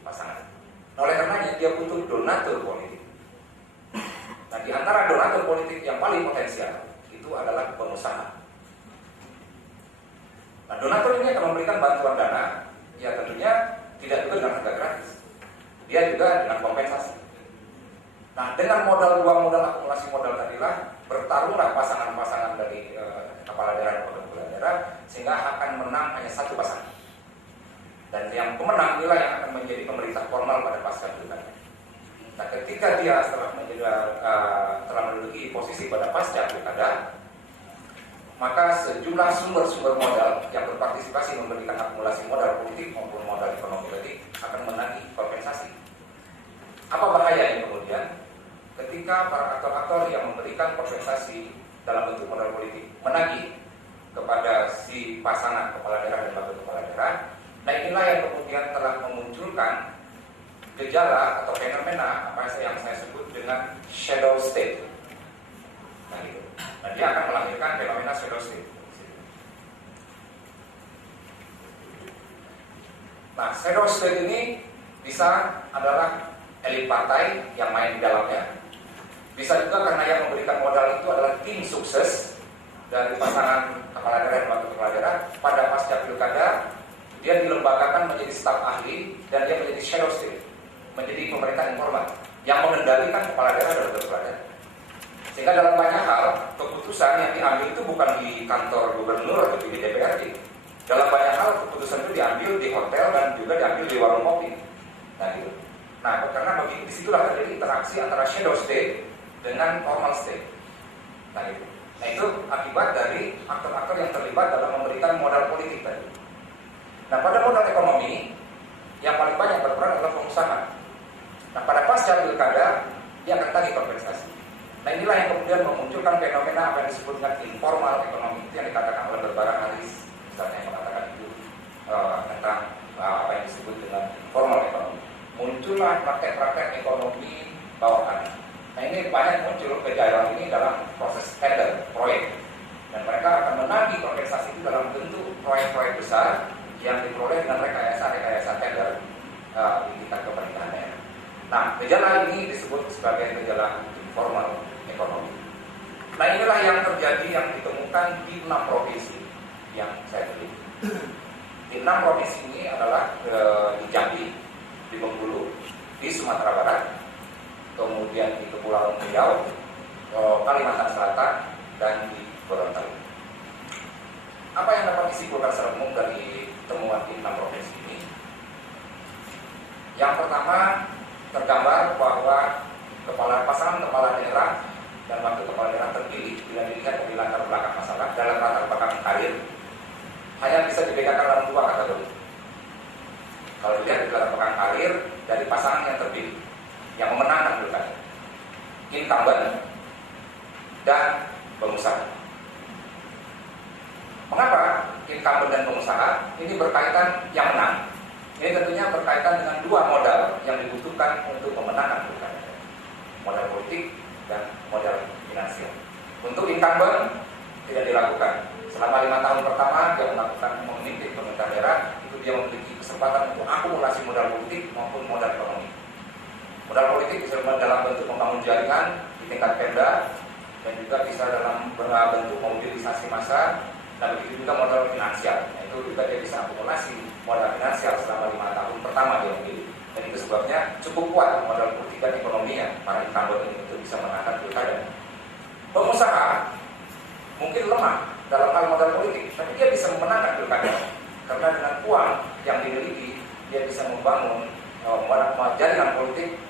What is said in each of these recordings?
pasangan. Nah, oleh karenanya dia butuh donatur politik. Nah, di antara donatur politik yang paling potensial itu adalah pengusaha. Nah, donatur ini akan memberikan bantuan dana, ya tentunya tidak juga dengan harga gratis. Dia juga dengan kompensasi. Nah, dengan dua modal akumulasi modal tadilah bertarunglah pasangan-pasangan dari kepala daerah dan wakil kepala daerah sehingga akan menang hanya satu pasangan. Dan yang pemenang inilah yang akan menjadi pemerintah formal pada pasca pilkada. Nah, ketika dia telah menduduki posisi pada pasca pilkada, maka sejumlah sumber-sumber modal yang berpartisipasi memberikan akumulasi modal politik maupun modal ekonomi tadi akan menagih kompensasi. Apa bahayanya kemudian ketika para aktor-aktor yang memberikan kompensasi dalam bentuk modal politik menagih kepada si pasangan kepala daerah dan wakil kepala daerah? Nah, inilah yang kemudian telah memunculkan gejala atau fenomena apa yang saya sebut dengan shadow state. Nah, gitu. Nah, dia akan melahirkan fenomena shadow state. Nah, shadow state ini bisa adalah elit partai yang main di dalamnya. Bisa juga karena yang memberikan modal itu adalah tim sukses dari pasangan kepala daerah dan wakil kepala daerah pada pasca pilkada. Dia dilembagakan menjadi staf ahli dan dia menjadi shadow state, menjadi pemerintah informal yang mengendalikan kepala daerah dan wakil kepala daerah. Sehingga dalam banyak hal keputusan yang diambil itu bukan di kantor gubernur atau di DPRD. Dalam banyak hal keputusan itu diambil di hotel dan juga diambil di warung kopi. Nah, gitu. Nah, karena begitu disitulah terjadi interaksi antara shadow state dengan formal state. Nah, gitu. Nah, itu akibat dari aktor-aktor yang terlibat dalam memberikan modal politik tadi. Nah, pada modal ekonomi yang paling banyak berperan adalah pengusaha. Nah, pada pasca pilkada dia akan tagih kompensasi. Nah, inilah yang kemudian memunculkan fenomena apa yang disebut dengan informal ekonomi, itu yang dikatakan oleh Barbara Harris, misalnya yang mengatakan itu tentang apa yang disebut dengan informal ekonomi. Muncullah praktek-praktek ekonomi bawahan. Nah, ini banyak muncul kejayaan ini dalam proses tender proyek, dan mereka akan menagih kompensasi itu dalam bentuk proyek-proyek besar yang diperoleh dengan rekayasa tender di tingkat pemerintahan daerah. Nah, gejala ini disebut sebagai gejala informal ekonomi. Nah, inilah yang terjadi yang ditemukan di 6 provinsi yang saya teliti. Di 6 provinsi ini adalah di Jambi, di Bengkulu, di Sumatera Barat, kemudian di Kepulauan Riau, Kalimantan Selatan, dan di Gorontalo. Apa yang dapat disimpulkan secara umum dari temuan di 6 provinsi ini? Yang pertama, tergambar bahwa pasangan kepala daerah dan wakil kepala daerah terpilih bila dilihat dari latar belakang masalah dalam latar belakang karir hanya bisa dibedakan dalam 2 kategori. Kalau dilihat dari latar belakang karir dari pasangan yang terpilih yang memenangkan pilkada, incumbent dan pengusaha. Mengapa incumbent dan pengusaha? Ini berkaitan yang menang. Ini tentunya berkaitan dengan 2 modal yang dibutuhkan untuk memenangkan pilkada. Modal politik dan modal finansial. Untuk incumbent tidak dilakukan. Selama 5 tahun pertama dia melakukan memimpin pemerintah daerah, itu dia memiliki kesempatan untuk akumulasi modal politik maupun modal ekonomi. Modal politik bisa dalam bentuk membangun jaringan di tingkat Pemda dan juga bisa dalam bentuk mobilisasi massa. Dan begitu juga modal finansial, itu juga dia bisa akumulasi modal finansial selama 5 tahun pertama dia memilih. Dan itu sebabnya cukup kuat modal politik dan ekonominya para incumbent ini untuk bisa menangkan pilkada. Pengusaha mungkin lemah dalam hal modal politik, tapi dia bisa memenangkan pilkada karena dengan uang yang dimiliki dia bisa membangun jaringan politik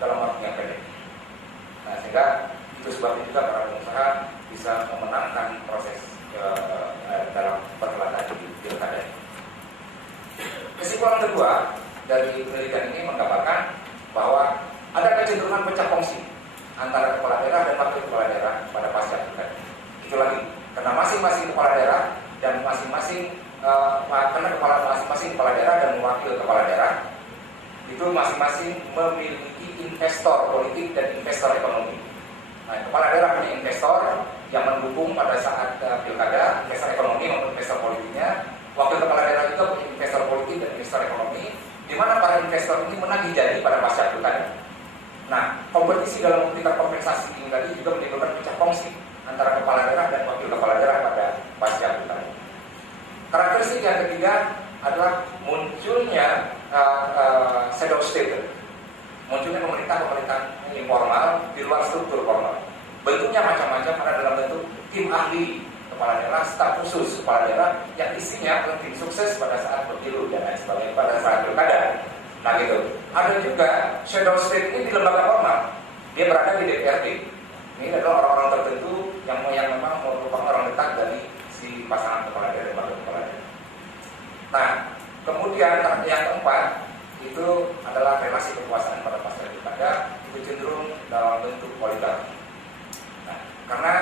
dalam waktu yang pendek. Nah, sehingga itu sebabnya juga para pengusaha bisa memenangkan proses dalam perhelatan di pilkada. Kesimpulan kedua dari penelitian ini menggambarkan bahwa ada kecenderungan pecah kongsi antara kepala daerah dan wakil kepala daerah pada pasca pilkada. Itu lagi karena masing-masing kepala daerah dan masing-masing kepala daerah dan wakil kepala daerah itu masing-masing memiliki investor politik dan investor ekonomi. Nah, kepala daerah punya investor yang mendukung pada saat pilkada, investor ekonomi maupun investor politiknya. Wakil kepala daerah juga punya investor politik dan investor ekonomi di mana para investor ini menagih janji pada pasca pilkada. Nah, kompetisi dalam memberikan kompensasi ini tadi juga menimbulkan pecah kongsi antara kepala daerah dan wakil kepala daerah pada pasca pilkada. Karakteristik yang ketiga adalah munculnya shadow state, munculnya pemerintahan informal di luar struktur formal. Bentuknya macam-macam, ada dalam bentuk tim ahli kepala daerah, staf khusus kepala daerah yang isinya adalah tim sukses pada saat pemilu dan lain sebagainya pada saat pilkada. Nah gitu. Ada juga shadow state ini di lembaga formal, dia berada di DPRD. Ini adalah orang-orang tertentu yang memang merupakan orang dekat dari si pasangan kepala daerah dan wakil kepala daerah. Nah, kemudian yang keempat itu adalah relasi kekuasaan pada pasca pilkada, itu cenderung dalam bentuk oligarki. Nah, karena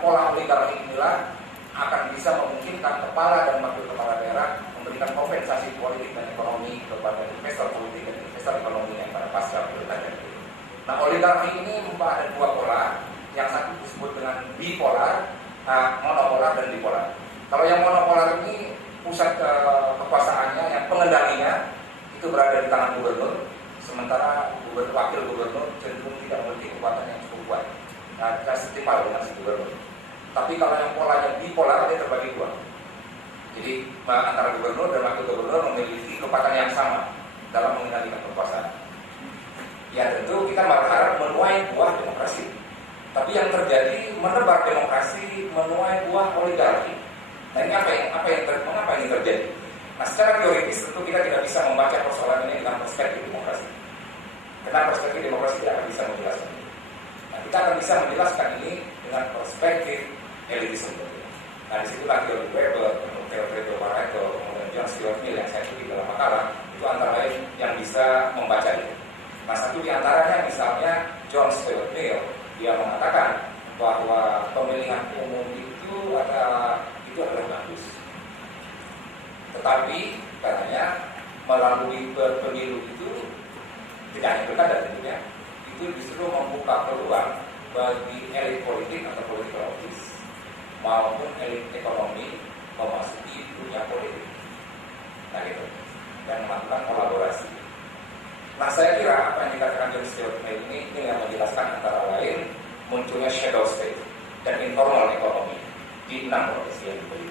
pola oligarki inilah akan bisa memungkinkan kepala dan wakil kepala daerah memberikan kompensasi politik dan ekonomi kepada investor politik dan investor ekonomi yang pada pasca pilkada. Nah, oligarki ini ada dua pola, yang satu disebut dengan bipolar, monopolar dan bipolar. Kalau yang monopolar ini pusat kekuasaannya, yang pengendalinya itu berada di tangan gubernur, sementara wakil gubernur cenderung tidak memiliki kekuatan yang cukup kuat. Nah, tidak setimpal dengan si gubernur. Tapi kalau yang polanya bipolar, dia terbagi dua. Jadi antara gubernur dan wakil gubernur memiliki kekuatan yang sama dalam mengendalikan kekuasaan. Ya tentu kita berharap menuai buah demokrasi. Tapi yang terjadi menebar demokrasi, menuai buah oligarki. Nah ini mengapa ini terjadi? Nah secara teoritis tentu kita tidak bisa membaca persoalan ini dengan perspektif demokrasi. Karena perspektif demokrasi tidak akan bisa menjelaskan ini. Nah kita akan bisa menjelaskan ini dengan perspektif elitisme. Nah disitulah teori Weber, teori Pareto, kemudian John Stuart Mill yang saya tulis dalam makalah, itu antara lain yang bisa membaca ini. Nah satu di antaranya misalnya John Stuart Mill, dia mengatakan bahwa pemilihan umum itu adalah bagus. Tetapi katanya melalui pemilu itu tidak hanya pilkada tentunya, itu justru membuka peluang bagi elit politik atau political office maupun elit ekonomi memasuki dunia politik. Nah gitu, dan melakukan kolaborasi. Nah saya kira apa yang dikatakan John Stuart Mill ini yang menjelaskan antara lain munculnya shadow state dan informal ekonomi di 6 provinsi yang diberi.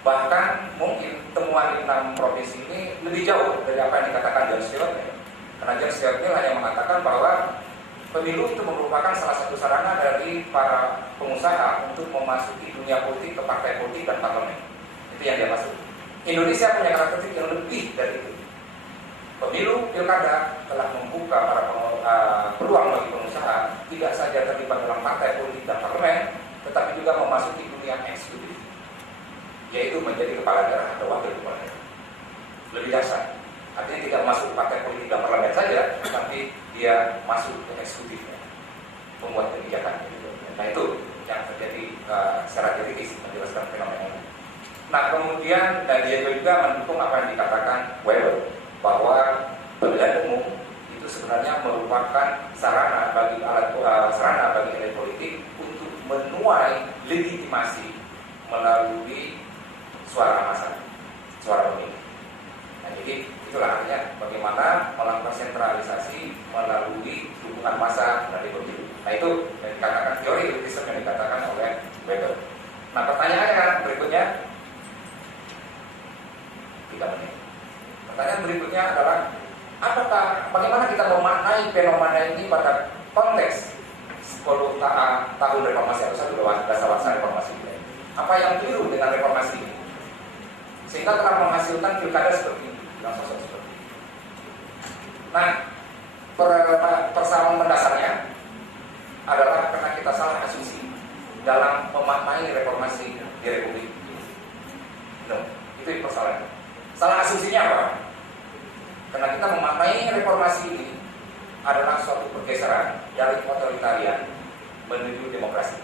Bahkan mungkin temuan di 6 provinsi ini lebih jauh dari apa yang dikatakan John Stuart Mill. Karena John Stuart Mill hanya mengatakan bahwa pemilu itu merupakan salah satu sarana dari para pengusaha untuk memasuki dunia politik ke partai politik dan parlemen. Itu yang dia maksud. Indonesia punya karakteristik yang lebih dari itu. Pemilu pilkada telah membuka para peluang bagi pengusaha tidak saja terlibat dalam partai politik dan parlemen, tetapi juga memasuki dunia eksekutif, yaitu menjadi kepala daerah atau wakil kepala daerah. Lebih dasar, artinya tidak masuk partai politik dan parlemen saja, tapi dia masuk ke eksekutifnya, membuat kebijakan. Nah itu yang terjadi secara teoritis menjelaskan fenomena ini. Nah kemudian dia juga mendukung apa yang dikatakan Weber, bahwa pemilihan umum itu sebenarnya merupakan sarana bagi elit politik untuk menuai legitimasi melalui suara massa, suara pemilih. Nah jadi itulah artinya bagaimana melakukan sentralisasi melalui dukungan massa dari pemilu. Nah itu yang dikatakan teori elitisme yang dikatakan oleh Weber. Nah pertanyaannya berikutnya, 3 menit. Pertanyaan berikutnya adalah bagaimana kita memaknai fenomena ini pada konteks 10 tahun reformasi atau dasar reformasi ini? Apa yang keliru dengan reformasi ini? Sehingga telah menghasilkan pilkada seperti ini, dengan sosok seperti ini. Nah, persoalan mendasarnya adalah karena kita salah asumsi dalam memaknai reformasi di Republik ini. Itu persoalannya. Salah asumsinya apa? Karena kita memaknai reformasi ini adalah suatu pergeseran dari otoritarian menuju demokrasi.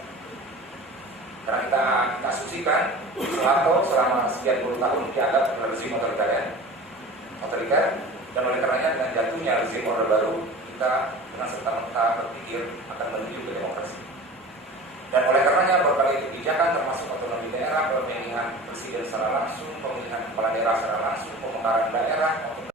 Karena kita asumsikan Soeharto selama sekian puluh tahun dianggap rezim otoriter, dan oleh karenanya dengan jatuhnya rezim orde baru kita dengan serta-merta berpikir akan menuju ke demokrasi. Dan oleh karenanya berbagai kebijakan termasuk otonomi daerah, pemilihan presiden secara langsung, pemilihan kepala daerah secara langsung, pemekaran daerah,